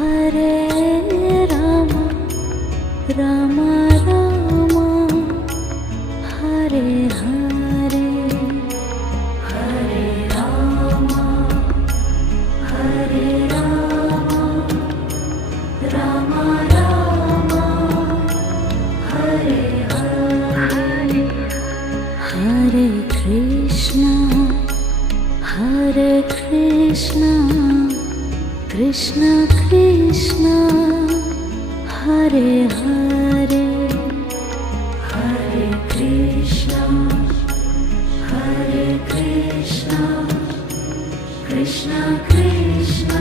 హరే రామ రామ రామ హరే హరే హరే రామ హరే రామ రామ రామ హరే హరే హరే కృష్ణ కృష్ణ కృష్ణ హరే హరే హరే కృష్ణ కృష్ణ కృష్ణ